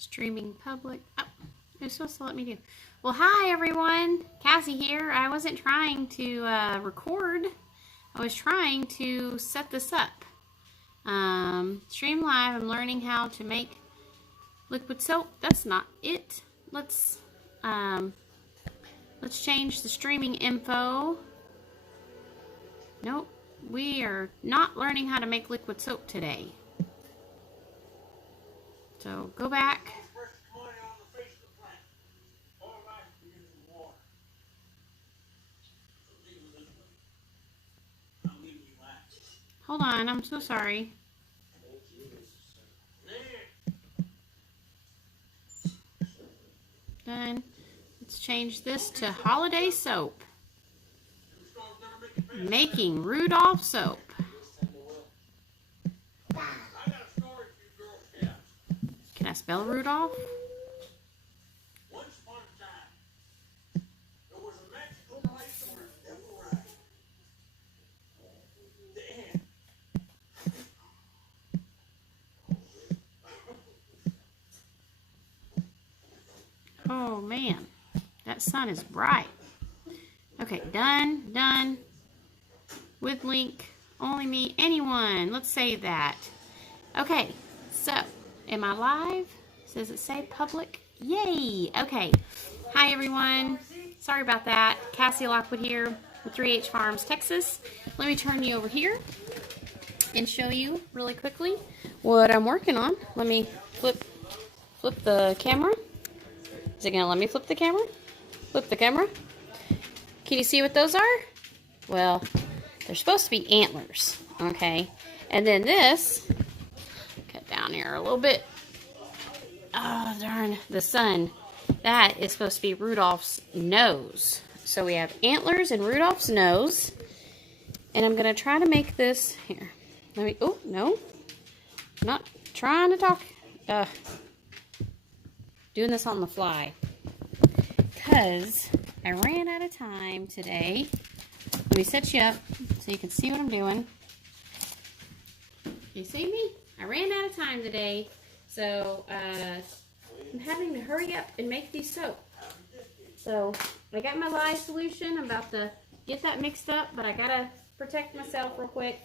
Streaming public. Oh, they're supposed to let me do. Well, hi everyone. Cassie here. I wasn't trying to record. I was trying to set this up. Stream live. I'm learning how to make liquid soap. That's not it. Let's change the streaming info. Nope. We are not learning how to make liquid soap today. So go back. Hold on, I'm so sorry. Done. Let's change this to holiday soap. Making Rudolph soap. Can I spell Rudolph? Oh man, that sun is bright. Okay, done. With link, only me, anyone. Let's save that. Okay, so, am I live? Does it say public? Yay! Okay. Hi everyone. Sorry about that. Cassie Lockwood here with 3H Farms, Texas. Let me turn you over here and show you really quickly what I'm working on. Let me flip the camera. Is it going to let me flip the camera? Flip the camera. Can you see what those are? Well, they're supposed to be antlers, okay? And then this, cut down here a little bit. Oh, darn, the sun. That is supposed to be Rudolph's nose. So we have antlers and Rudolph's nose. And I'm going to try to make this, here. Let me, oh, no. I'm not trying to talk. Doing this on the fly. Because I ran out of time today. Let me set you up so you can see what I'm doing. You see me? I ran out of time today, so I'm having to hurry up and make these soap. So I got my lye solution. I'm about to get that mixed up, but I gotta protect myself real quick.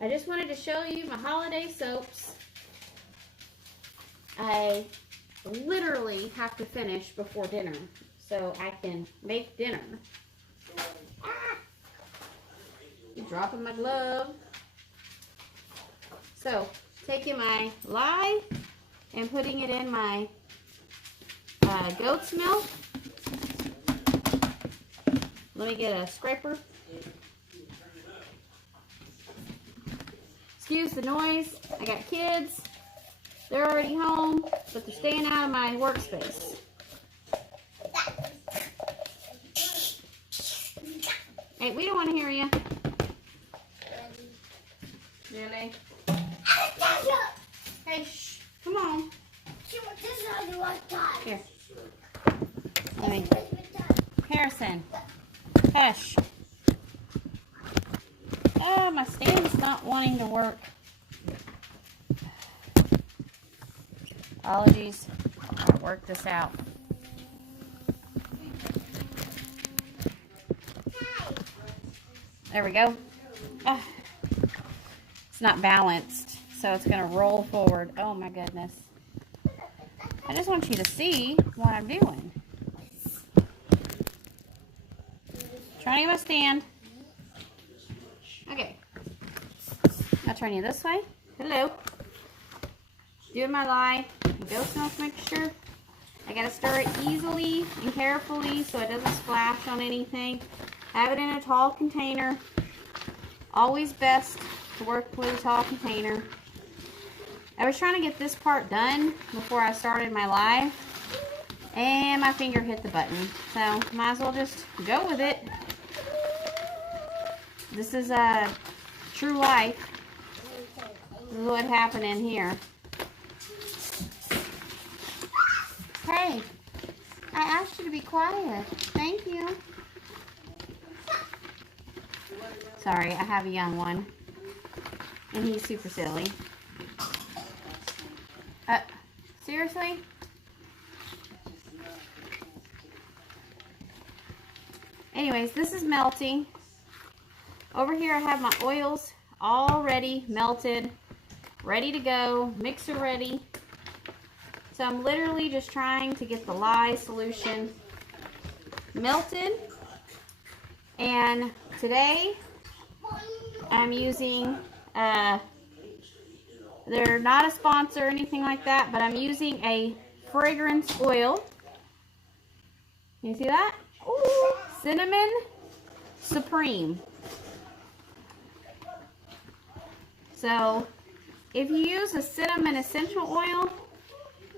I just wanted to show you my holiday soaps. I literally have to finish before dinner so I can make dinner. You're dropping my glove. So, taking my lye and putting it in my goat's milk. Let me get a scraper. Excuse the noise. I got kids. They're already home, but they're staying out of my workspace. Hey, we don't want to hear you. Really? Hey, shh. Come on. Here. Let me. Harrison. Hush. Oh, my stand's not wanting to work. Apologies. I'll work this out. There we go. It's not balanced, so it's going to roll forward. Oh my goodness. I just want you to see what I'm doing. Trying my stand. Okay. I'll turn you this way. Hello. Doing my lye. Goat's milk mixture. I gotta stir it easily and carefully so it doesn't splash on anything. Have it in a tall container. Always best to work with a tall container. I was trying to get this part done before I started my lye, and my finger hit the button. So might as well just go with it. This is true life. This is what happened in here. Hey, I asked you to be quiet. Thank you. Sorry, I have a young one, and he's super silly. Seriously? Anyways, this is melting. Over here I have my oils already melted, ready to go, mixer ready. So I'm literally just trying to get the lye solution melted. And today I'm using, they're not a sponsor or anything like that, but I'm using a fragrance oil. You see that? Ooh, Cinnamon Supreme. So if you use a cinnamon essential oil,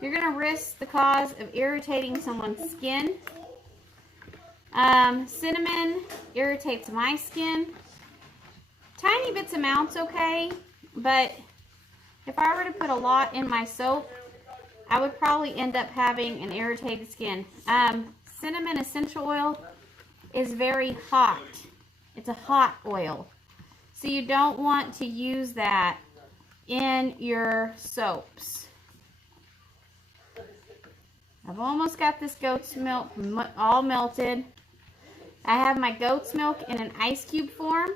you're going to risk the cause of irritating someone's skin. Cinnamon irritates my skin. Tiny bits amounts okay, but if I were to put a lot in my soap, I would probably end up having an irritated skin. Cinnamon essential oil is very hot. It's a hot oil. So you don't want to use that in your soaps. I've almost got this goat's milk all melted. I have my goat's milk in an ice cube form.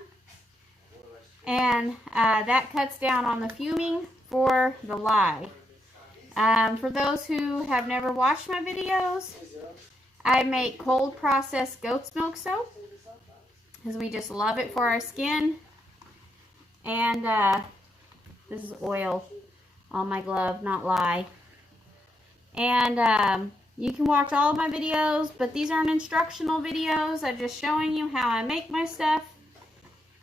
And that cuts down on the fuming for the lye. For those who have never watched my videos, I make cold processed goat's milk soap because we just love it for our skin. And this is oil on my glove, not lye. And you can watch all of my videos, but these aren't instructional videos. I'm just showing you how I make my stuff.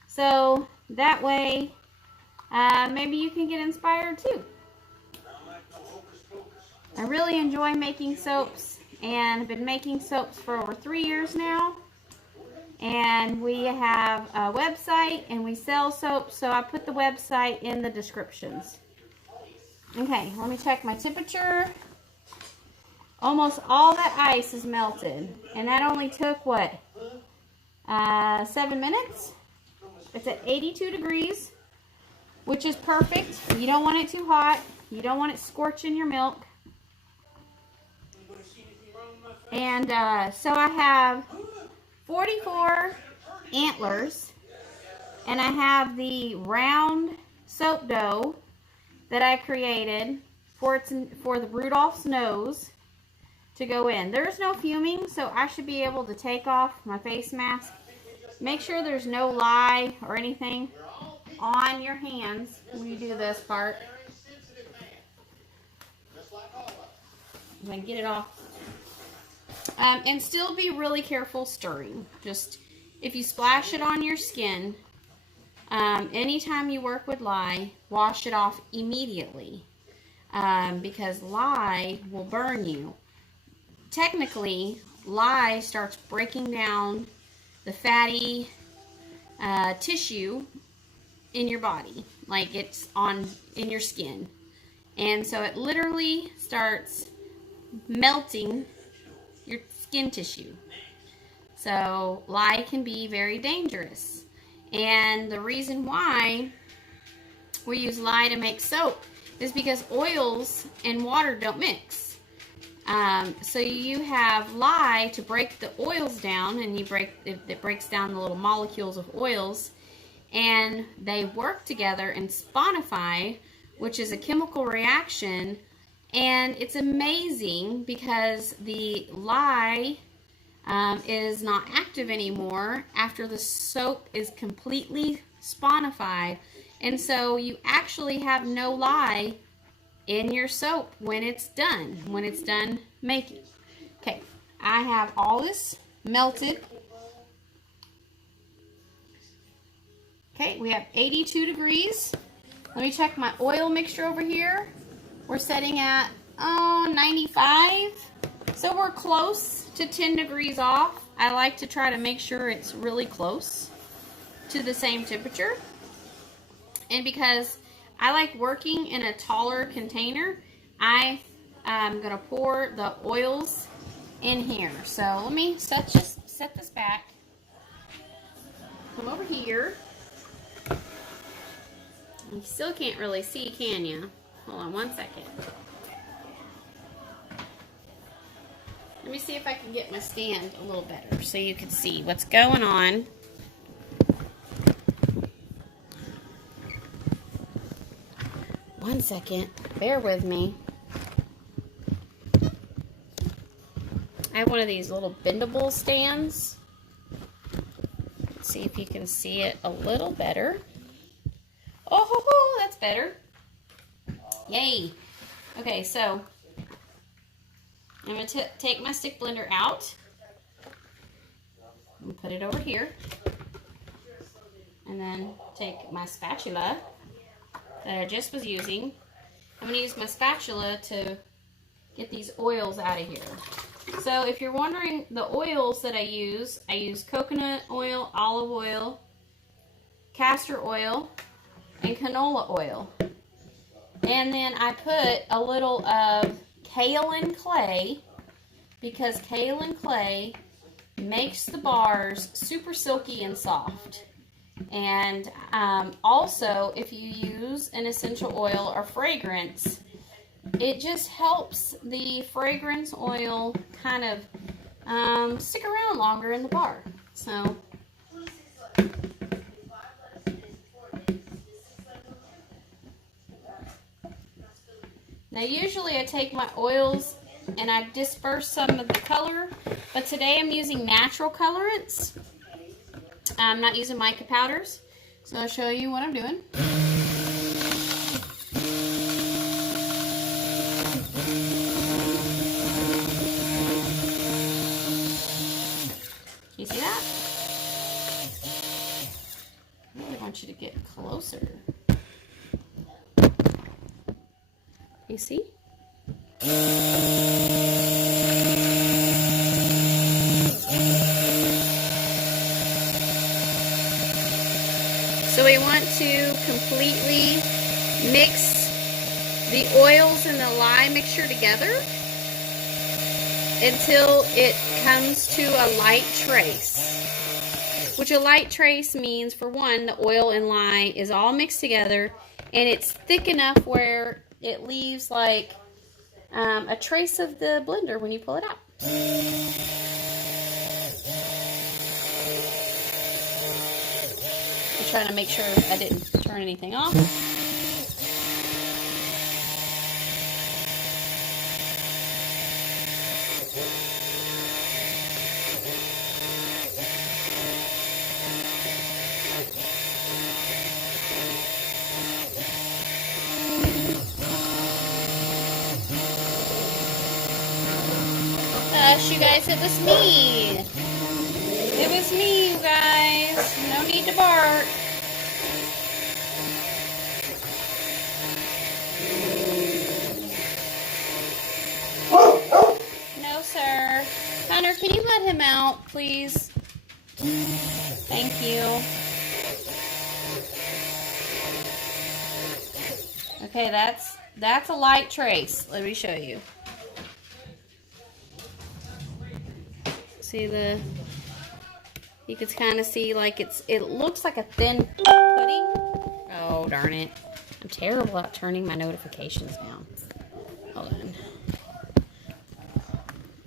So that way, maybe you can get inspired too. I really enjoy making soaps, and I've been making soaps for over 3 years now. And we have a website, and we sell soaps, so I put the website in the descriptions. Okay, let me check my temperature. Almost all that ice is melted, and that only took, what, 7 minutes? It's at 82 degrees, which is perfect. You don't want it too hot. You don't want it scorching your milk. And so I have 44 antlers, and I have the round soap dough that I created for the Rudolph's nose to go in. There's no fuming, so I should be able to take off my face mask. Make sure there's no lye or anything on your hands when you do this part. I'm going to get it off. And still be really careful stirring. Just, if you splash it on your skin, anytime you work with lye, wash it off immediately. Because lye will burn you. Technically, lye starts breaking down the fatty tissue in your body, like it's in your skin. And so it literally starts melting your skin tissue. So lye can be very dangerous. And the reason why we use lye to make soap is because oils and water don't mix. So you have lye to break the oils down, and it breaks down the little molecules of oils, and they work together and sponify, which is a chemical reaction. And it's amazing because the lye is not active anymore after the soap is completely sponified. And so you actually have no lye in your soap when it's done making. Okay, I have all this melted. Okay, we have 82 degrees. Let me check my oil mixture over here. We're setting at 95. So we're close to 10 degrees off. I like to try to make sure it's really close to the same temperature. And because I like working in a taller container, I am going to pour the oils in here. So let me set this back. Come over here. You still can't really see, can you? Hold on one second. Let me see if I can get my stand a little better so you can see what's going on. One second. Bear with me. I have one of these little bendable stands. Let's see if you can see it a little better. Oh, that's better. Yay. Okay, so I'm going to take my stick blender out and put it over here. And then take my spatula that I just was using. I'm going to use my spatula to get these oils out of here. So if you're wondering the oils that I use coconut oil, olive oil, castor oil, and canola oil. And then I put a little of kaolin clay, because kaolin clay makes the bars super silky and soft. And also, if you use an essential oil or fragrance, it just helps the fragrance oil kind of stick around longer in the bar. So now usually I take my oils and I disperse some of the color, but today I'm using natural colorants. I'm not using mica powders, so I'll show you what I'm doing. Can you see that? I really want you to get closer. You see? So we want to completely mix the oils and the lye mixture together until it comes to a light trace. Which a light trace means, for one, the oil and lye is all mixed together and it's thick enough where it leaves like a trace of the blender when you pull it out. I'm trying to make sure I didn't turn anything off. You guys, it was me. It was me, you guys. No need to bark. No, sir. Hunter, can you let him out, please? Thank you. Okay, that's a light trace. Let me show you. See you can kind of see like it looks like a thin pudding. Oh, darn it. I'm terrible at turning my notifications down. Hold on.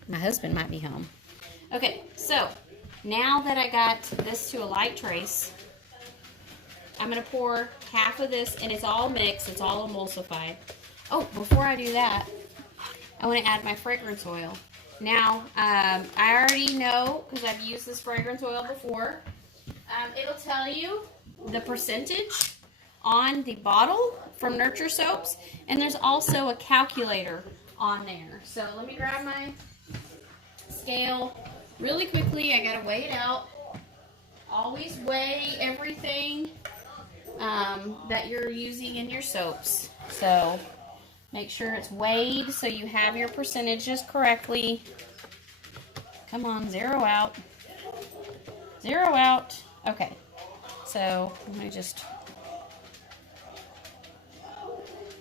My husband might be home. Okay, so now that I got this to a light trace, I'm going to pour half of this, and it's all mixed. It's all emulsified. Oh, before I do that, I want to add my fragrance oil. Now, I already know, because I've used this fragrance oil before, it'll tell you the percentage on the bottle from Nurture Soaps, and there's also a calculator on there. So let me grab my scale really quickly. I gotta weigh it out. Always weigh everything that you're using in your soaps. So make sure it's weighed so you have your percentages correctly. Come on, zero out. Zero out. Okay. So let me just...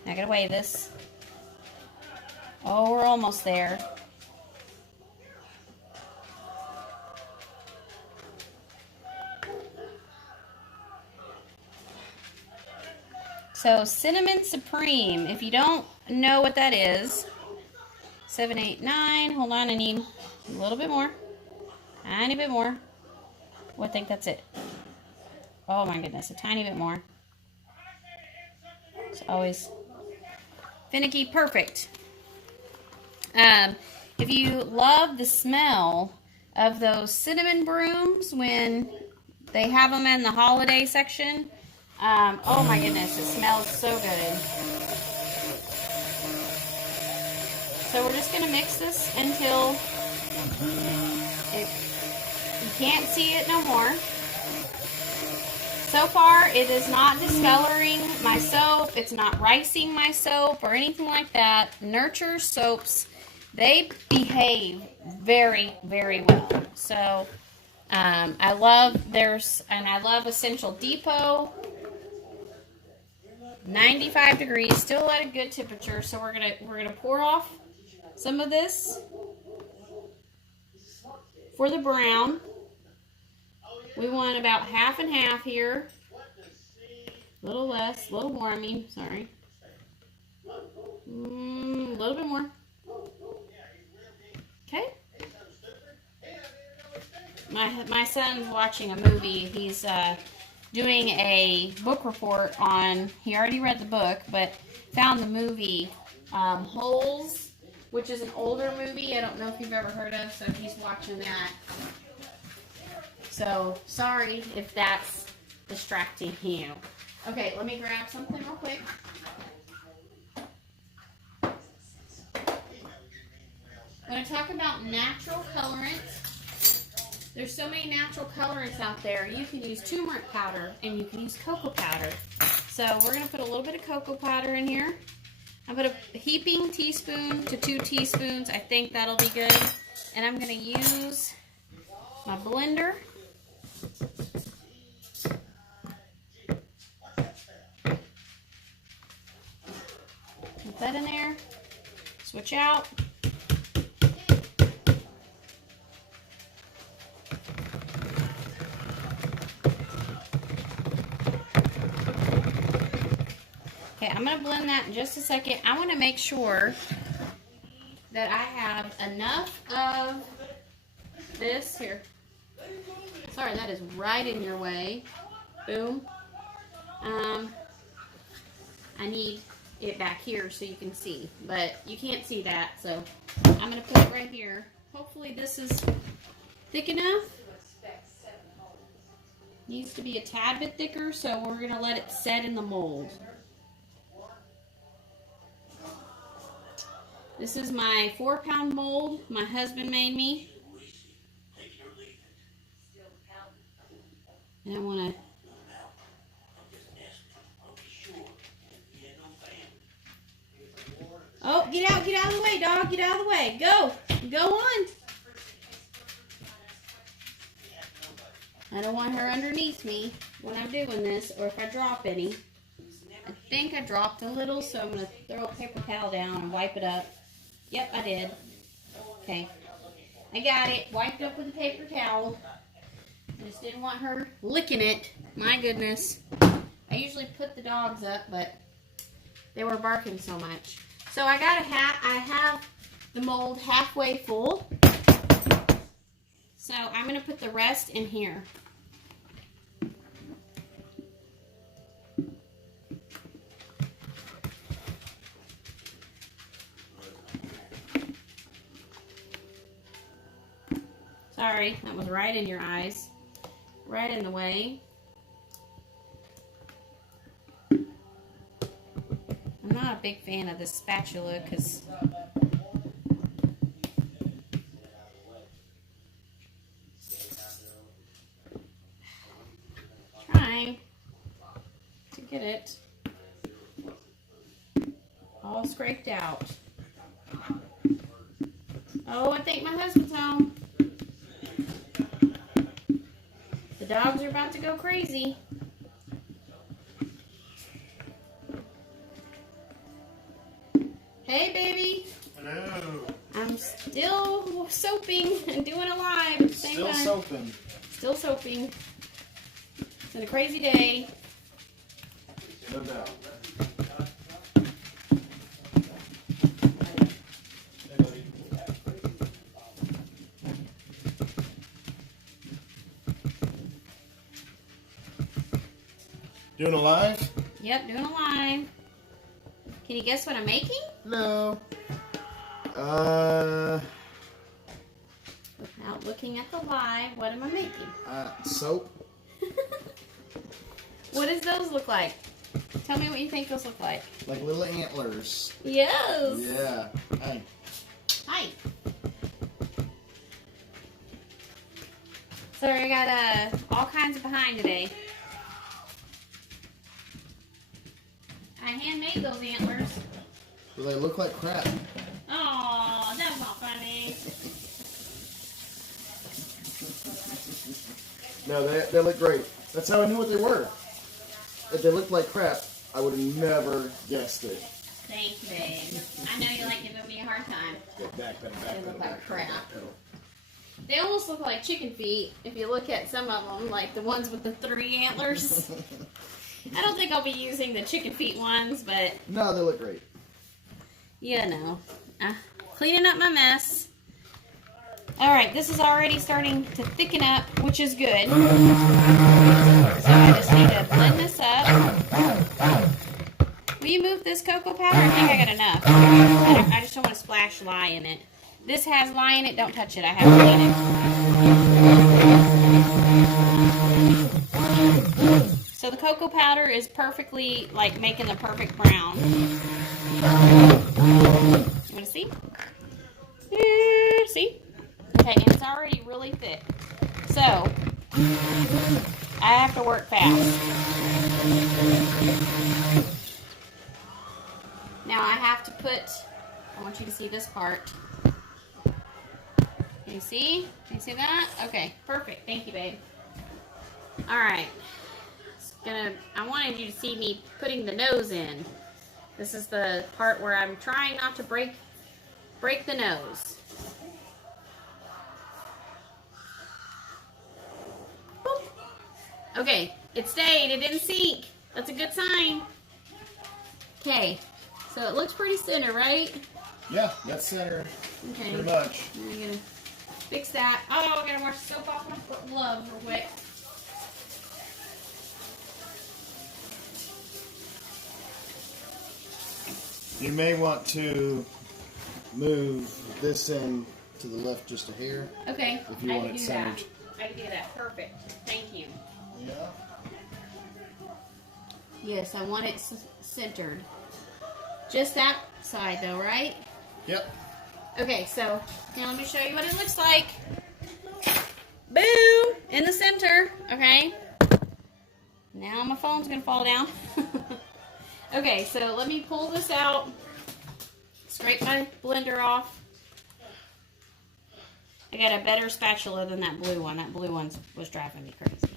I gotta weigh this. Oh, we're almost there. So Cinnamon Supreme, if you don't know what that is, 7, 8, 9. Hold on, I need a little bit more. Tiny bit more. Oh, I think that's it. Oh my goodness, a tiny bit more. It's always finicky. Perfect. If you love the smell of those cinnamon brooms when they have them in the holiday section, oh my goodness, it smells so good. So we're just going to mix this until you can't see it no more. So far, it is not discoloring my soap. It's not ricing my soap or anything like that. Nurture soaps, they behave very, very well. So I love theirs, and I love Essential Depot. 95 degrees, still at a good temperature. So we're gonna pour off some of this for the brown. We want about half and half here. A little less, a little more, sorry. A little bit more. Okay. My son's watching a movie. He's doing a book report on, he already read the book, but found the movie Holes, which is an older movie. I don't know if you've ever heard of, so he's watching that. So, sorry if that's distracting you. Okay, let me grab something real quick. I'm going to talk about natural colorants. There's so many natural colorants out there. You can use turmeric powder and you can use cocoa powder. So, we're going to put a little bit of cocoa powder in here. I put a heaping teaspoon to 2 teaspoons. I think that'll be good. And I'm going to use my blender. Put that in there. Switch out. Okay, I'm going to blend that in just a second. I want to make sure that I have enough of this here. Sorry, that is right in your way. Boom. I need it back here so you can see, but you can't see that, so I'm going to put it right here. Hopefully this is thick enough. Needs to be a tad bit thicker, so we're going to let it set in the mold. This is my 4-pound mold my husband made me. And I want to oh, get out of the way, dog. Get out of the way. Go on. I don't want her underneath me when I'm doing this, or if I drop any. I think I dropped a little, so I'm going to throw a paper towel down and wipe it up. Yep, I did. Okay. I got it. Wiped up with a paper towel. I just didn't want her licking it. My goodness. I usually put the dogs up, but they were barking so much. So I have the mold halfway full. So I'm going to put the rest in here. Sorry, that was right in your eyes. Right in the way. I'm not a big fan of this spatula because trying to get it all scraped out. Oh, I think my husband's home. The dogs are about to go crazy. Hey, baby. Hello. I'm still soaping and doing a live at the same time. Still soaping. Still soaping. It's been a crazy day. No doubt. Hey, buddy. doing a live? Yep, doing a live. Can you guess what I'm making? No. Without looking at the live, what am I making? Soap. What does those look like? Tell me what you think those look like. Like little antlers. Yes. Yeah. Hey. Hi. Sorry, I got all kinds of behind today. I handmade those antlers. Well, they look like crap. Oh, that's not funny. No, they look great. That's how I knew what they were. If they looked like crap, I would have never guessed it. Thank you, babe. I know you like giving me a hard time. Back, They look like crap. They almost look like chicken feet if you look at some of them, like the ones with the 3 antlers. I don't think I'll be using the chicken feet ones, but... No, they look great. You know. Cleaning up my mess. Alright, this is already starting to thicken up, which is good. So I just need to blend this up. Will you move this cocoa powder? I think I got enough. I just don't want to splash lye in it. This has lye in it. Don't touch it. I have to clean it. So the cocoa powder is perfectly, like, making the perfect brown. You want to see? See? Okay, and it's already really thick. So, I have to work fast. Now I have to put, I want you to see this part. Can you see? Can you see that? Okay, perfect. Thank you, babe. Alright. I wanted you to see me putting the nose in. This is the part where I'm trying not to break the nose. Boop. Okay, it stayed. It didn't sink. That's a good sign. Okay, so it looks pretty center, right? Yeah, that's center. Okay. Pretty much. I'm gonna fix that. Oh, I gotta wash the soap off my gloves real quick. You may want to move this in to the left just a hair. Okay, If you I want can it do centered. that. I can do that. Perfect. Thank you. Yeah. Yes, I want it centered. Just that side though, right? Yep. Okay, so now let me show you what it looks like. Boom! In the center. Okay. Now my phone's gonna fall down. Okay, so let me pull this out. Scrape my blender off. I got a better spatula than that blue one. That blue one was driving me crazy.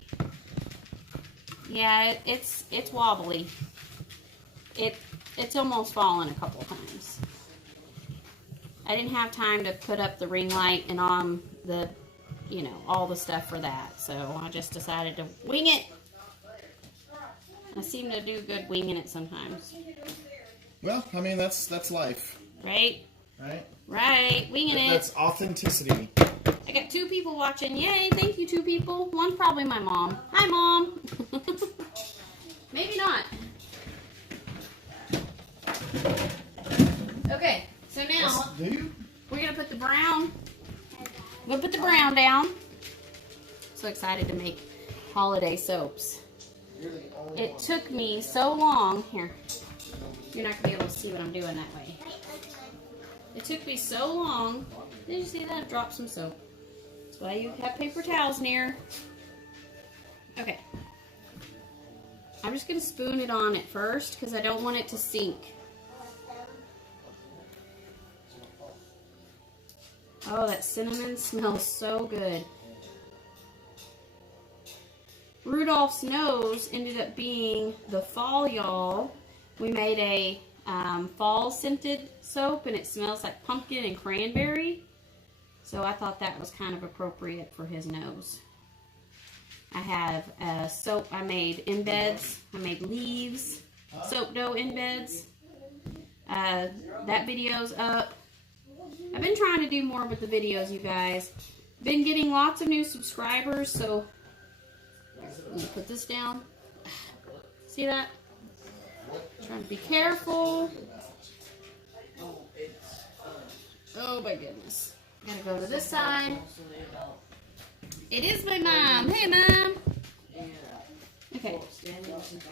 Yeah, it's wobbly. It's almost fallen a couple times. I didn't have time to put up the ring light and on the, you know, all the stuff for that. So I just decided to wing it. I seem to do good winging it sometimes. Well, I mean, that's life. Right? Right? Right. Winging it. That's authenticity. I got 2 people watching. Yay. Thank you, 2 people. One's probably my mom. Hi, Mom. Maybe not. Okay. So now, we're going to put the brown. We're going to put the brown down. So excited to make holiday soaps. It took me so long. Here. You're not going to be able to see what I'm doing that way. It took me so long. Did you see that? Drop some soap. That's why you have paper towels near. Okay. I'm just going to spoon it on at first because I don't want it to sink. Oh, that cinnamon smells so good. Rudolph's nose ended up being the fall, y'all. We made a fall scented soap and it smells like pumpkin and cranberry. So I thought that was kind of appropriate for his nose. I have a soap I made embeds. I made leaves, soap dough embeds. That video's up. I've been trying to do more with the videos, you guys. Been getting lots of new subscribers, so let me put this down. See that? Trying to be careful. Oh my goodness. Gotta go to this side. It is my mom. Hey, Mom. Okay.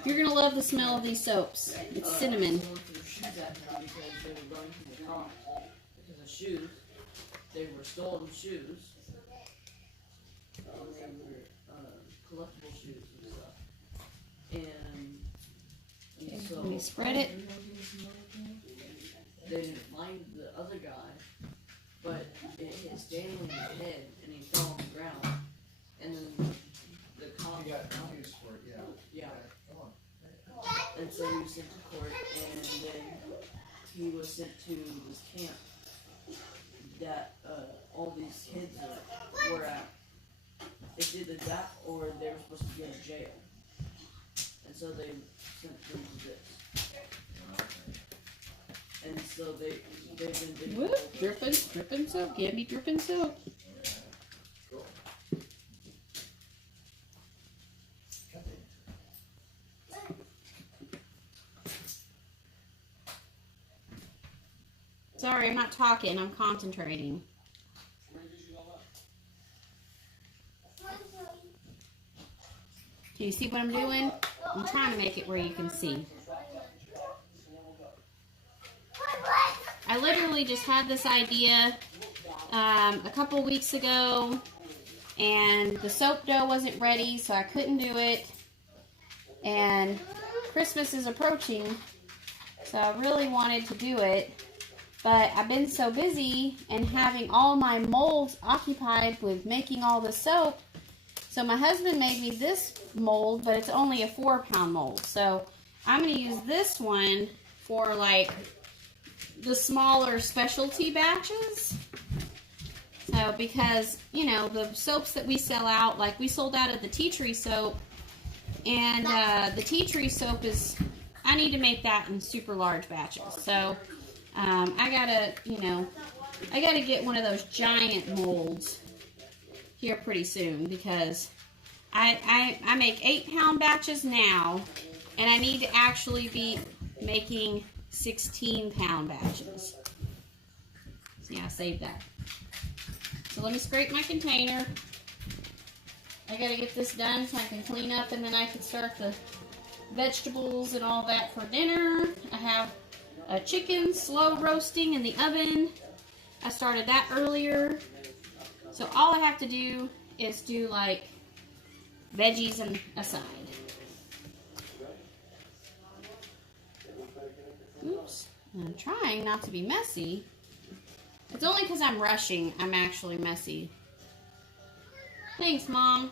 You're gonna love the smell of these soaps. It's cinnamon. Shoes. They were stolen shoes. They were collectible shoes and stuff. And so Let me spread it. they didn't find the other guy, but it hit Stanley in the head and he fell on the ground. And then the cop got copies for it, yeah. And so he was sent to court, and then he was sent to this camp that all these kids were at. It's either that or they were supposed to be in jail. And so they sent them to this. And so they've been digging. Whoop, dripping soap. Give me dripping soap. Sorry, I'm not talking. I'm concentrating. Can you see what I'm doing? I'm trying to make it where you can see. I literally just had this idea a couple weeks ago, and the soap dough wasn't ready, so I couldn't do it. And Christmas is approaching, so I really wanted to do it. But I've been so busy and having all my molds occupied with making all the soap. So my husband made me this mold, but it's only a 4-pound mold. So I'm going to use this one for like the smaller specialty batches. So because, you know, the soaps that we sell out, like we sold out of the tea tree soap. And the tea tree soap is, I need to make that in super large batches. So I gotta, you know, I gotta get one of those giant molds here pretty soon, because I make 8-pound batches now, and I need to actually be making 16-pound batches. So yeah, I saved that. So let me scrape my container. I gotta get this done so I can clean up, and then I can start the vegetables and all that for dinner. I have a chicken slow roasting in the oven. I started that earlier. So all I have to do is do like veggies and a side. Oops. I'm trying not to be messy. It's only because I'm rushing I'm actually messy. Thanks, Mom.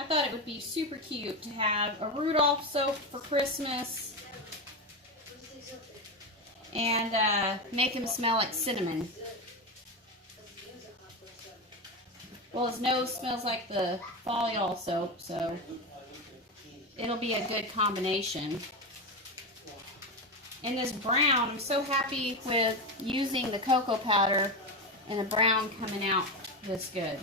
I thought it would be super cute to have a Rudolph soap for Christmas. And make him smell like cinnamon. Well, his nose smells like the Foliol soap, so it'll be a good combination. And this brown, I'm so happy with using the cocoa powder and the brown coming out this good.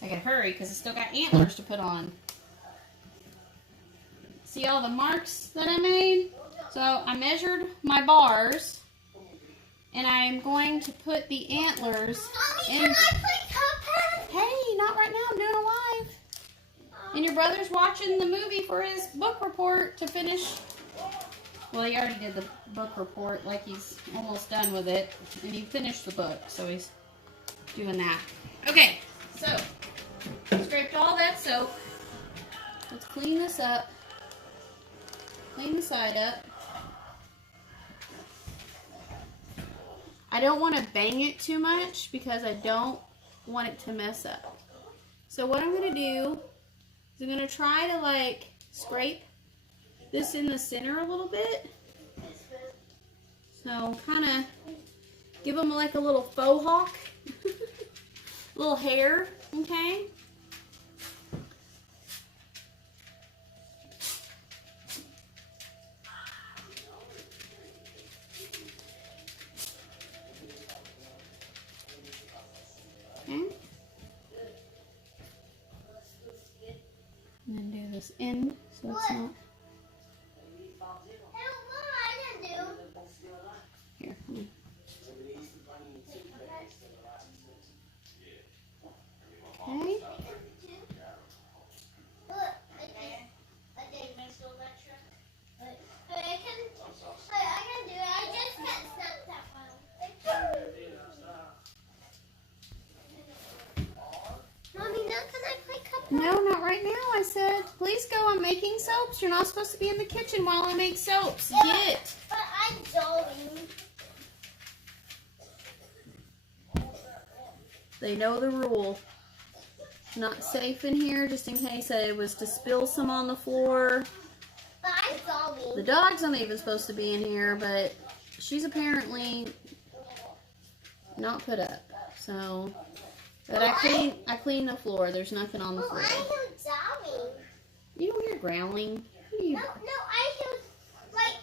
I gotta hurry because I still got antlers to put on. See all the marks that I made? So I measured my bars, and I'm going to put the antlers in. Can I play Cuphead? Hey, not right now. I'm doing a live. And your brother's watching the movie for his book report to finish. Well, he already did the book report, like he's almost done with it, and he finished the book, so he's doing that. Okay, so scraped all that soap. Let's clean this up. Clean the side up. I don't want to bang it too much because I don't want it to mess up. So what I'm going to do is I'm going to try to like scrape this in the center a little bit. So kind of give them like a little faux hawk. Little hair, okay? No, not right now, I said. Please go, I'm making soaps. You're not supposed to be in the kitchen while I make soaps. Yeah, Get. but I'm going. They know the rule. Not safe in here, just in case I was to spill some on the floor. But I'm going. The dog's not even supposed to be in here, but she's apparently not put up. So, but I clean the floor. There's nothing on the Oh, floor. I hear Zowie. You don't hear growling. What are you? No, I hear like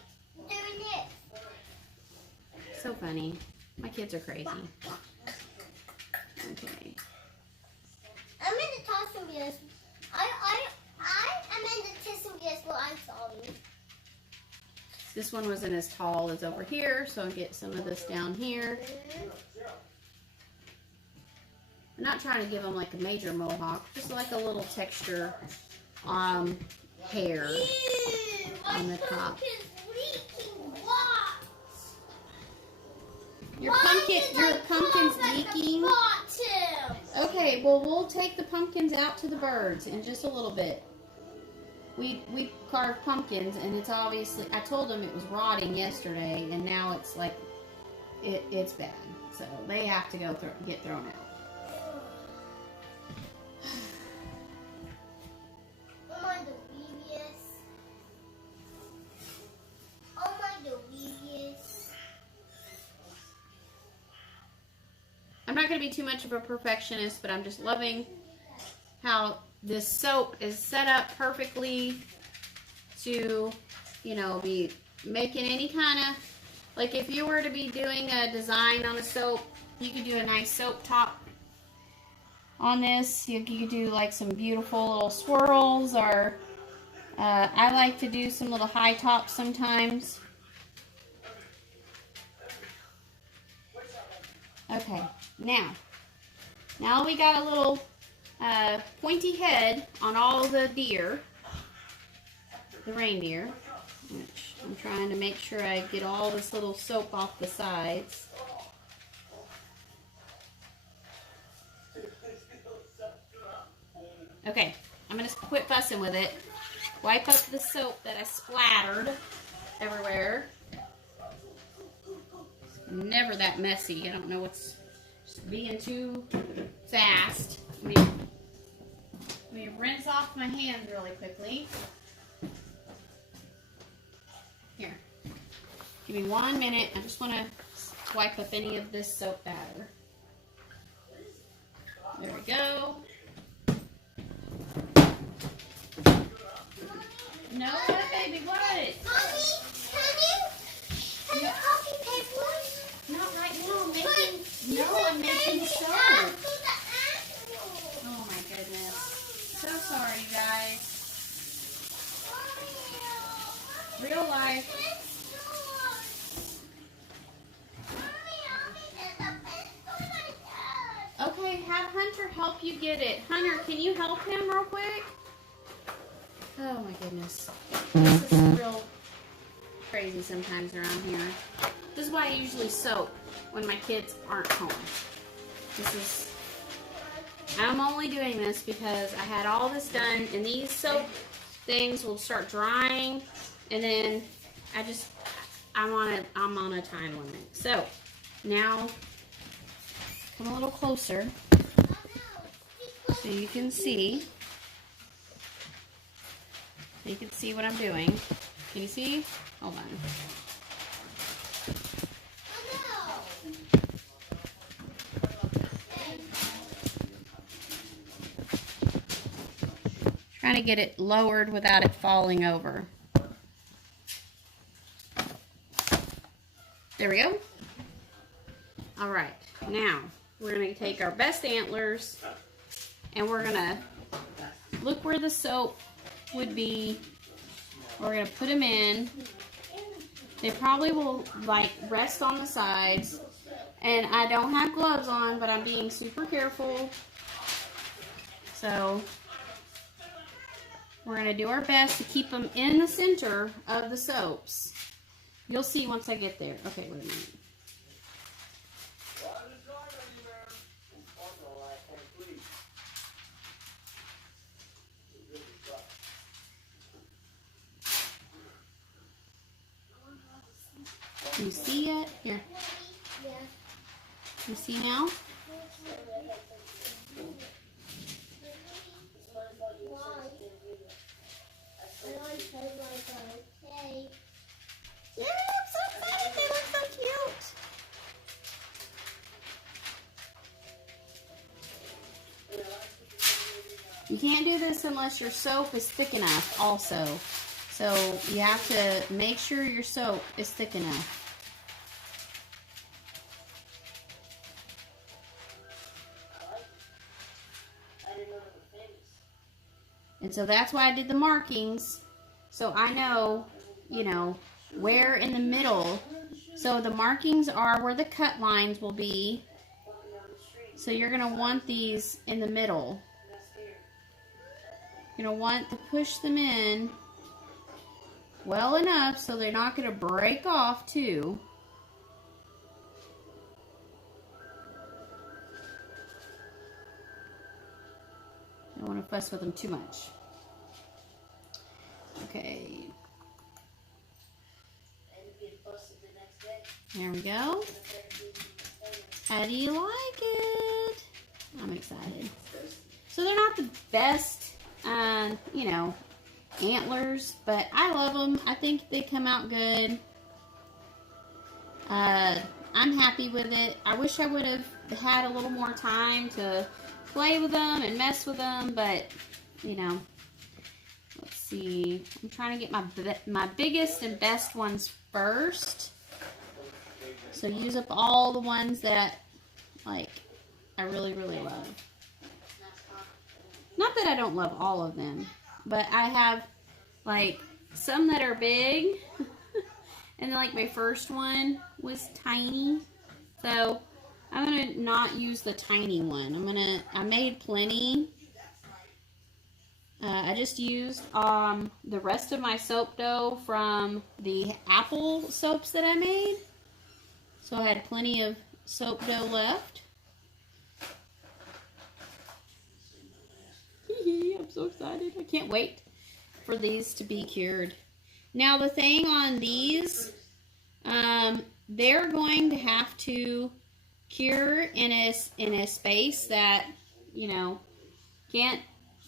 doing it. So funny. My kids are crazy. Okay. I'm in the tossing gears. I am in the tossing gears while I'm sorry. This one wasn't as tall as over here, so I'll get some of this down here. I'm not trying to give them like a major mohawk, just like a little texture hair on the top. Your pumpkin's leaking. Okay, well we'll take the pumpkins out to the birds in just a little bit. We carved pumpkins and it's obviously, I told them it was rotting yesterday and now it's like it's bad. So they have to go get thrown out. Oh my Dorivius. Oh my Dorivius. I'm not going to be too much of a perfectionist, but I'm just loving how this soap is set up perfectly to, you know, be making any kind of, like if you were to be doing a design on a soap, you could do a nice soap top on this. You could do like some beautiful little swirls, or I like to do some little high tops sometimes. Okay, now we got a little pointy head on all the deer, the reindeer, which I'm trying to make sure I get all this little soap off the sides. Okay, I'm going to quit fussing with it. Wipe up the soap that I splattered everywhere. I'm never that messy. I don't know what's just being too fast. Let me rinse off my hands really quickly. Here. Give me 1 minute. I just want to wipe up any of this soap batter. There we go. No, what, baby? What? Mommy, can you copy paper? Not right now. I'm making soap. Oh my goodness. So sorry, you guys. Real life. Okay, have Hunter help you get it. Hunter, can you help him real quick? Oh my goodness. This is real crazy sometimes around here. This is why I usually soap when my kids aren't home. I'm only doing this because I had all this done, and these soap things will start drying, and then I'm on a time limit. So now come a little closer so you can see. So you can see what I'm doing. Can you see? Hold on. Trying to get it lowered without it falling over. There we go. All right, now we're going to take our best antlers and we're going to look where the soap would be. We're going to put them in. They probably will like rest on the sides. And I don't have gloves on, but I'm being super careful. So we're going to do our best to keep them in the center of the soaps. You'll see once I get there. Okay, wait a minute. you see it? Here. Yeah. You see now? Yeah, I'm so excited. They look so cute. You can't do this unless your soap is thick enough also. So you have to make sure your soap is thick enough. And so that's why I did the markings. So I know, you know, where in the middle. So the markings are where the cut lines will be. So you're going to want these in the middle. You're going to want to push them in well enough so they're not going to break off too. Don't want to fuss with them too much. Okay. There we go. How do you like it? I'm excited. So they're not the best, you know, antlers, but I love them. I think they come out good. I'm happy with it. I wish I would have had a little more time to play with them and mess with them, but, you know, let's see. I'm trying to get my biggest and best ones first. So use up all the ones that, like, I really, really love. Not that I don't love all of them, but I have, like, some that are big. And, like, my first one was tiny. So, I'm going to not use the tiny one. I made plenty. I just used the rest of my soap dough from the apple soaps that I made. So I had plenty of soap dough left. I'm so excited. I can't wait for these to be cured. Now the thing on these, they're going to have to cure in a space that, you know, can't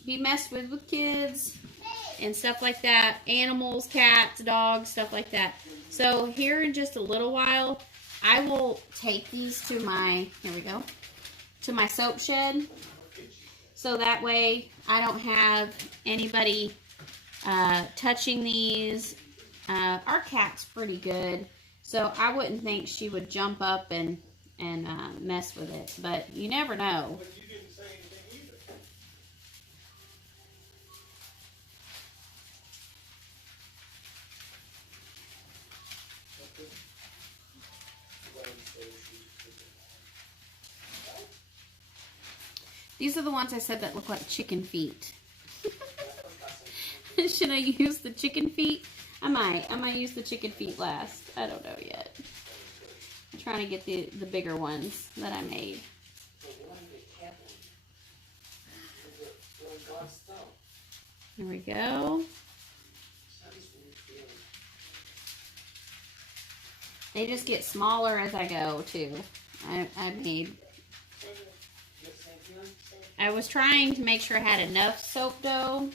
be messed with kids and stuff like that. Animals, cats, dogs, stuff like that. So here in just a little while, I will take these to my, here we go, to my soap shed. So that way I don't have anybody touching these. Our cat's pretty good, so I wouldn't think she would jump up and mess with it, but you never know. But you didn't say anything either. These are the ones I said that look like chicken feet. Should I use the chicken feet? I might use the chicken feet last. I don't know yet. I'm trying to get the bigger ones that I made. Here we go. They just get smaller as I go too. I was trying to make sure I had enough soap dough.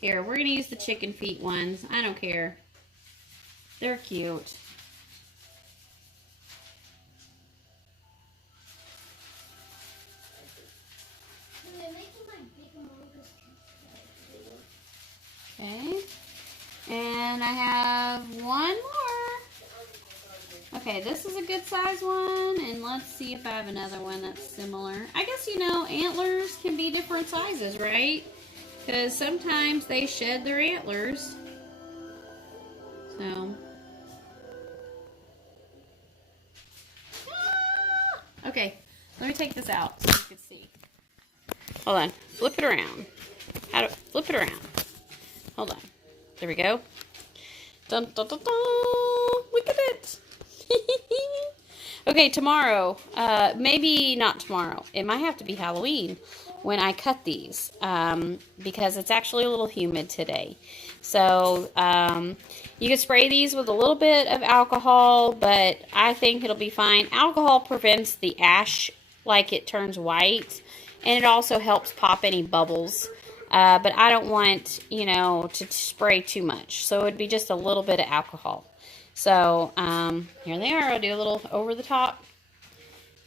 Here, we're going to use the chicken feet ones. I don't care. They're cute. Okay. And I have one more. Okay, this is a good size one. And let's see if I have another one that's similar. I guess, you know, antlers can be different sizes, right? Because sometimes they shed their antlers. So. Ah! Okay, let me take this out so you can see. Hold on. Flip it around. Flip it around. Hold on. There we go. Dun, dun, dun, dun. Look at it. Okay, tomorrow. Maybe not tomorrow. It might have to be Halloween when I cut these, because it's actually a little humid today. So you can spray these with a little bit of alcohol, but I think it'll be fine. Alcohol prevents the ash, like it turns white, and it also helps pop any bubbles. But I don't want, you know, to spray too much. So it would be just a little bit of alcohol. So here they are. I'll do a little over the top.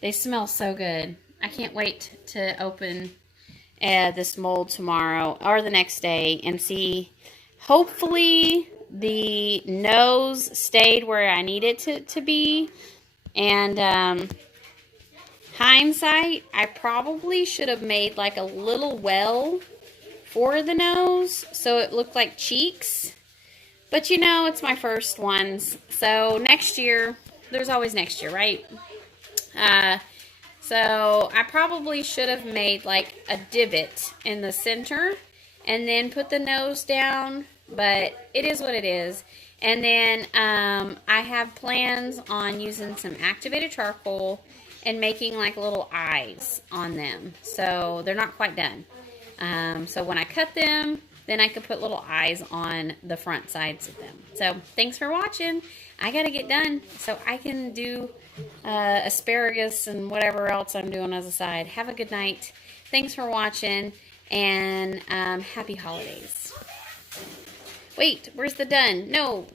They smell so good. I can't wait to open this mold tomorrow or the next day and see. Hopefully the nose stayed where I need it to be. And hindsight, I probably should have made like a little well for the nose so it looked like cheeks. But you know, it's my first ones. So next year, there's always next year, right? So I probably should have made like a divot in the center and then put the nose down, but it is what it is. And then I have plans on using some activated charcoal and making like little eyes on them. So they're not quite done. So when I cut them, then I can put little eyes on the front sides of them. So thanks for watching. I gotta get done so I can do asparagus and whatever else I'm doing as a side. Have a good night. Thanks for watching, and happy holidays. Wait, where's the done? No.